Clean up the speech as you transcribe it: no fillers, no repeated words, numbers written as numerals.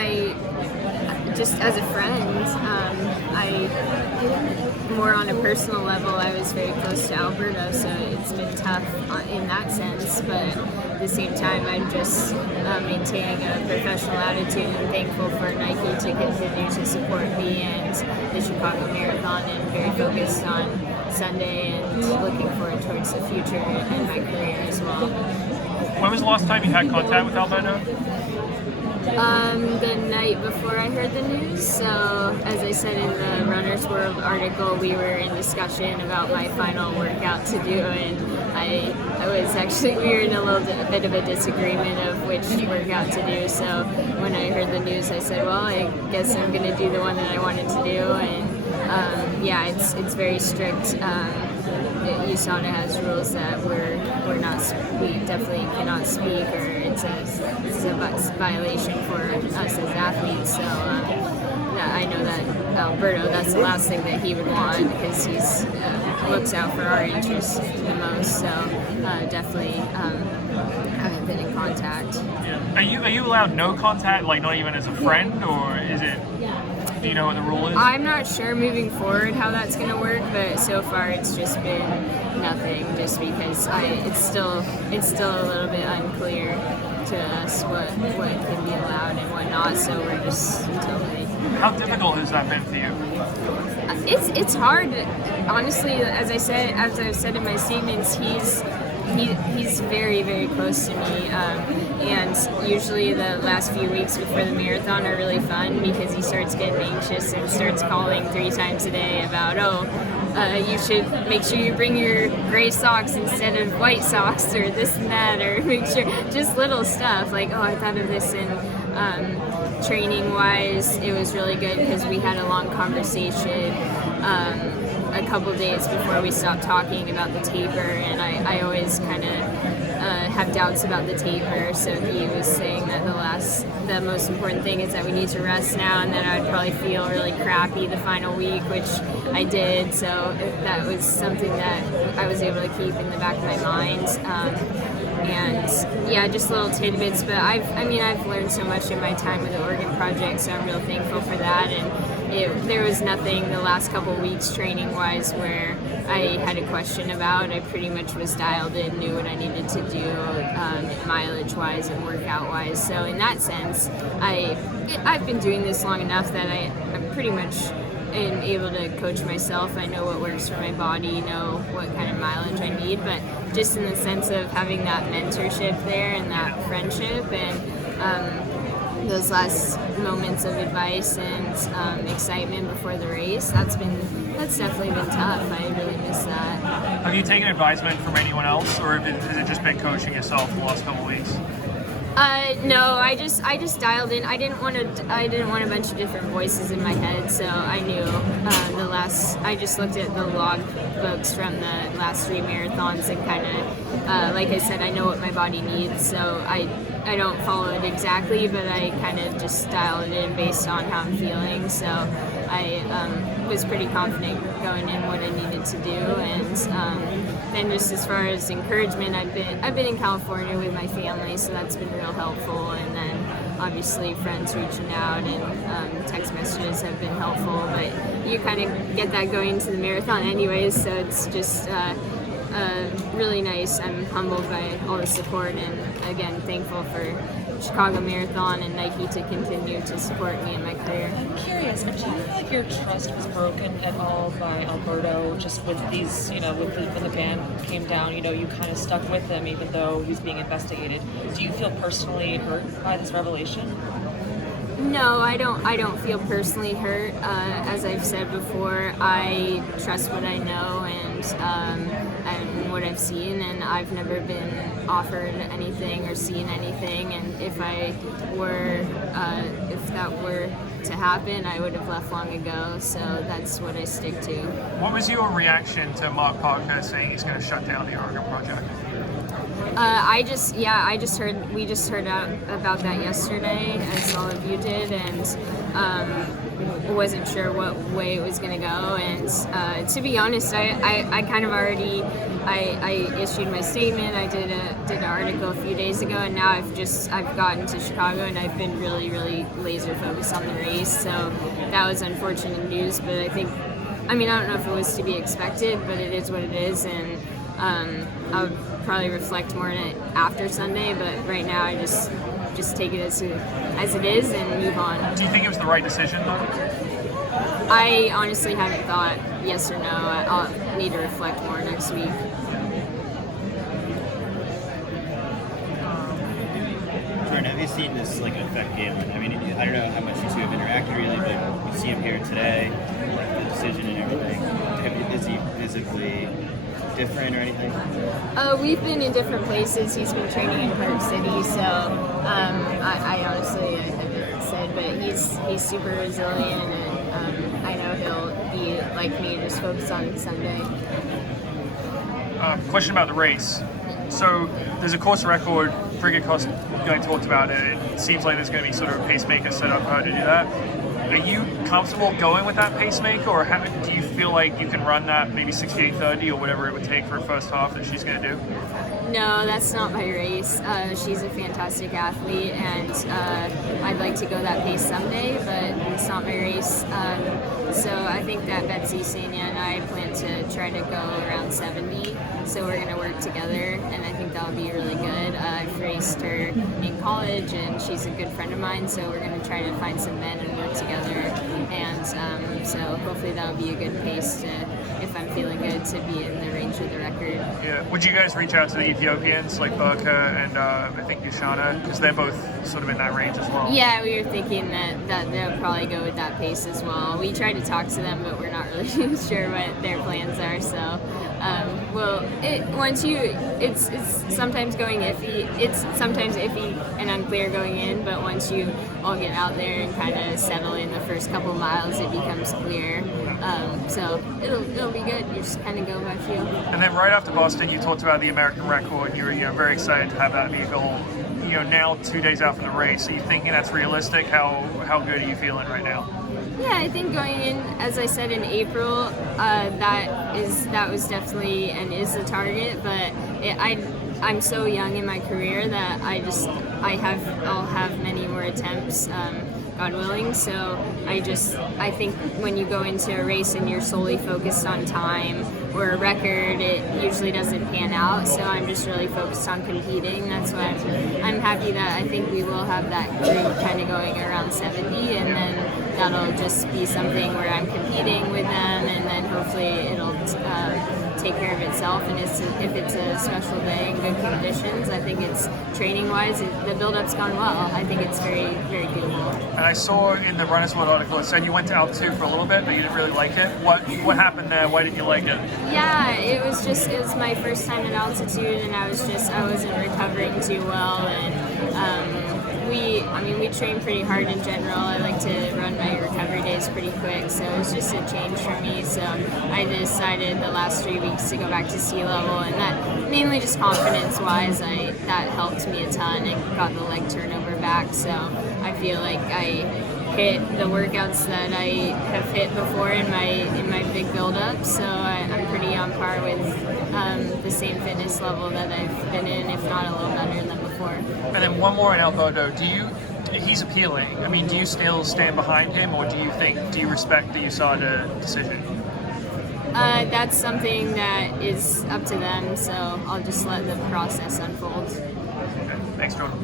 I just as a friend, I more on a personal level, I was very close to Alberto, so it's been tough in that sense. But at the same time, I'm just maintaining a professional attitude and thankful for Nike to continue to support me and the Chicago Marathon, and very focused on Sunday and looking forward towards the future and my career as well. When was the last time you had contact with Alberto? The night before I heard the news. So, as I said in the Runner's World article, we were in discussion about my final workout to do, and I was actually, we were in a bit of a disagreement of which workout to do. So, when I heard the news, I said, well, I guess I'm going to do the one that I wanted to do, and yeah, it's very strict. USADA has rules that we definitely cannot speak, or it's a violation for us as athletes. So I know that Alberto, that's the last thing that he would want, because he's looks out for our interests the most. So definitely haven't been in contact. Yeah. Are you allowed no contact, like not even as a friend, or is it? Do you know what the rule is? I'm not sure moving forward how that's going to work, but so far it's just been nothing, just because it's still a little bit unclear to us what can be allowed and what not, so we're just totally... How difficult has that been for you? It's hard, honestly. As I've said in my statements, he's very, very close to me, and usually the last few weeks before the marathon are really fun, because he starts getting anxious and starts calling 3 times a day about, you should make sure you bring your gray socks instead of white socks, or this and that, or make sure, just little stuff like, I thought of this. And training wise, it was really good because we had a long conversation a couple days before we stopped talking about the taper, and I always kind of have doubts about the taper, so he was saying that the most important thing is that we need to rest now, and then I would probably feel really crappy the final week, which I did, so that was something that I was able to keep in the back of my mind. And yeah, just little tidbits, but I've learned so much in my time with the Oregon Project, so I'm real thankful for that. And there was nothing the last couple weeks training wise where I had a question about. I pretty much was dialed in, knew what I needed to do mileage wise and workout wise. So in that sense, I've been doing this long enough that I'm pretty much am able to coach myself. I know what works for my body, know what kind of mileage I need, but just in the sense of having that mentorship there and that friendship, and those last moments of advice and excitement before the race, that's definitely been tough. I really miss that. Have you taken advisement from anyone else, or has it just been coaching yourself the last couple of weeks? No, I just dialed in. I didn't want a bunch of different voices in my head, so I knew I just looked at the log books from the last 3 marathons, and kind of, like I said, I know what my body needs, so I don't follow it exactly, but I kind of just dial it in based on how I'm feeling. So I was pretty confident going in what I needed to do, and then just as far as encouragement, I've been in California with my family, so that's been real helpful. And then obviously friends reaching out and text messages have been helpful. But you kind of get that going to the marathon anyways, so it's just really nice. I'm humbled by all the support, and again thankful for Chicago Marathon and Nike to continue to support me in my career. I'm curious, but do you feel like your trust was broken at all by Alberto, just with these, when the ban came down, you kind of stuck with him even though he's being investigated. Do you feel personally hurt by this revelation? No, I don't feel personally hurt. As I've said before, I trust what I know and what I've seen, and I've never been offered anything or seen anything. And if that were to happen, I would have left long ago. So that's what I stick to. What was your reaction to Mark Parker saying he's going to shut down the Oregon Project? We just heard out about that yesterday, as all of you did, and wasn't sure what way it was going to go. And to be honest, I kind of already I issued my statement. I did an article a few days ago, and now I've gotten to Chicago, and I've been really laser focused on the race. So that was unfortunate news, but I don't know if it was to be expected, but it is what it is, and I'll probably reflect more on it after Sunday. But right now, I just take it as it is and move on. Do you think it was the right decision, though? I honestly haven't thought yes or no. I'll need to reflect more next week. Jordan, have you seen this affect Galen? I mean, I don't know how much you two have interacted really, but you see him here today, the decision and everything. Is he physically different or anything? We've been in different places. He's been training in Park City, so I honestly haven't said, but he's super resilient, and I know he'll be like me, just focused on Sunday. Question about the race. So there's a course record. Brigid Kosgei talked about it. It seems like there's going to be sort of a pacemaker set up for her to do that. Are you comfortable going with that pacemaker, or do you feel like you can run that maybe 68:30 or whatever it would take for a first half that she's going to do? No, that's not my race. She's a fantastic athlete, and I'd like to go that pace someday, but it's not my race. So I think that Betsy, Sanya, and I plan to try to go around 70. So we're going to work together, and I think that'll be really good. I've raced her in college, and she's a good friend of mine, so we're going to try to find some men and work together. And so hopefully that'll be a good pace to, if I'm feeling good, to be in the range of the record. Yeah. Would you guys reach out to the Ethiopians like Burka and I think Dushana, because they're both sort of in that range as well? Yeah, we were thinking that they'll probably go with that pace as well. We tried to talk to them, but we're not really sure what their plans are. So, it's sometimes going iffy. It's sometimes iffy and unclear going in, but once you all get out there and kind of settle in the first couple miles, it becomes clear. So it'll be good. You just kind of go by feel. And then right after Boston, you talked about the American record. You were very excited to have that be a goal. Now 2 days out from the race, are you thinking that's realistic? How good are you feeling right now? Yeah, I think going in, as I said in April, that was definitely and is the target. But I'm so young in my career that I'll have many more attempts, God willing. So I think when you go into a race and you're solely focused on time or a record, it usually doesn't pan out. So I'm just really focused on competing. That's why I'm happy that I think we will have that group kind of going around 70, and then that'll just be something where I'm competing with them, and then hopefully it'll take care of itself. And if it's a special day and good conditions, I think it's training-wise, the build-up's gone well. I think it's very doable. And I saw in the Runner's World article it said you went to altitude for a little bit, but you didn't really like it. What happened there? Why didn't you like it? Yeah, it was my first time at altitude, and I wasn't recovering too well, and we train pretty hard in general. I like to run my recovery days pretty quick, so it was just a change for me. So I decided the last 3 weeks to go back to sea level, and that mainly just confidence-wise, that helped me a ton and got the leg turnover back. So I feel like I hit the workouts that I have hit before in my big build-up. So I'm pretty on par with the same fitness level that I've been in, if not a little better than before. And then one more in Alberto. He's appealing. I mean, do you still stand behind him, or do you respect the USADA decision? That's something that is up to them, so I'll just let the process unfold. Okay. Thanks, Jordan.